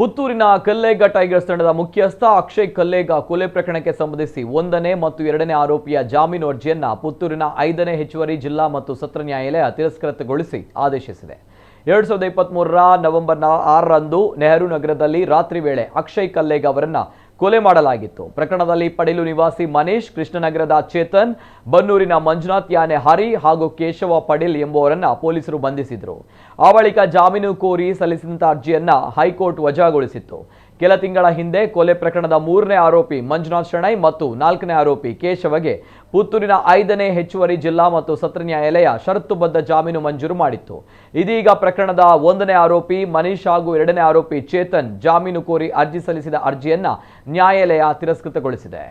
ಪುತ್ತೂರಿನ ಕಲ್ಲೇಗ ಟೈಗರ್ಸ್ ತಂಡದ ಮುಖ್ಯಸ್ಥ ಅಕ್ಷಯ್ ಕಲ್ಲೇಗ ಕೊಲೆ ಪ್ರಕರಣಕ್ಕೆ ಸಂಬಂಧಿಸಿ 1ನೇ ಮತ್ತು 2ನೇ ಆರೋಪಿಯ ಜಾಮೀನು ಅರ್ಜಿಯನ್ನ ಪುತ್ತೂರಿನ 5ನೇ ಹೆಚ್ಚುವರಿ ಜಿಲ್ಲಾ ಮತ್ತು ಸತ್ರ ನ್ಯಾಯಾಲಯ ತಿರಸ್ಕೃತಗೊಳಿಸಿ ಆದೇಶಿಸಿದೆ। 2023 ನವೆಂಬರ್ 6ರಂದು ನೆಹರು ನಗರದಲ್ಲಿ ರಾತ್ರಿ ವೇಳೆ ಅಕ್ಷಯ್ ಕಲ್ಲೇಗ ಅವರನ್ನ ಕೊಲೆ ಮಾಡಲಾಗಿತ್ತು। ಪ್ರಕರಣದಲ್ಲಿ ಪಡಿಲು ನಿವಾಸಿ ಮನೀಶ್, ಕೃಷ್ಣನಗರದ ಚೇತನ್, ಬನ್ನೂರಿನ ಮಂಜುನಾಥ್ ಯಾನೆ ಹರಿ ಹಾಗೂ ಕೇಶವ ಪಡಿಲ್ ಎಂಬುವರನ್ನ ಪೊಲೀಸರು ಬಂಧಿಸಿದರು। ಆ ಬಳಿಕ ಜಾಮೀನು ಕೋರಿ ಸಲ್ಲಿಸಿದಂತ ಅರ್ಜಿಯನ್ನ ಹೈಕೋರ್ಟ್ ವಜಾಗೊಳಿಸಿತ್ತು। ಕೆಲ ತಿಂಗಳ ಹಿಂದೆ ಕೊಲೆ ಪ್ರಕರಣದ 3ನೇ ಆರೋಪಿ ಮಂಜುನಾಥ್ ಶೆಣೈ ಮತ್ತು 4ನೇ ಆರೋಪಿ ಕೇಶವಗೆ ಪುತ್ತೂರಿನ 5ನೇ ಹೆಚ್ಚುವರಿ ಜಿಲ್ಲಾ ಮತ್ತು ಸತ್ರ ನ್ಯಾಯಾಲಯ ಷರತ್ತುಬದ್ಧ ಜಾಮೀನು ಮಂಜೂರು ಮಾಡಿತ್ತು। ಇದೀಗ ಪ್ರಕರಣದ 1ನೇ ಆರೋಪಿ ಮನೀಶ್ ಹಾಗೂ 2ನೇ ಆರೋಪಿ ಚೇತನ್ ಜಾಮೀನು ಕೋರಿ ಅರ್ಜಿ ಸಲ್ಲಿಸಿದ ಅರ್ಜಿಯನ್ನ ನ್ಯಾಯಾಲಯ ತಿರಸ್ಕೃತಗೊಳಿಸಿದೆ।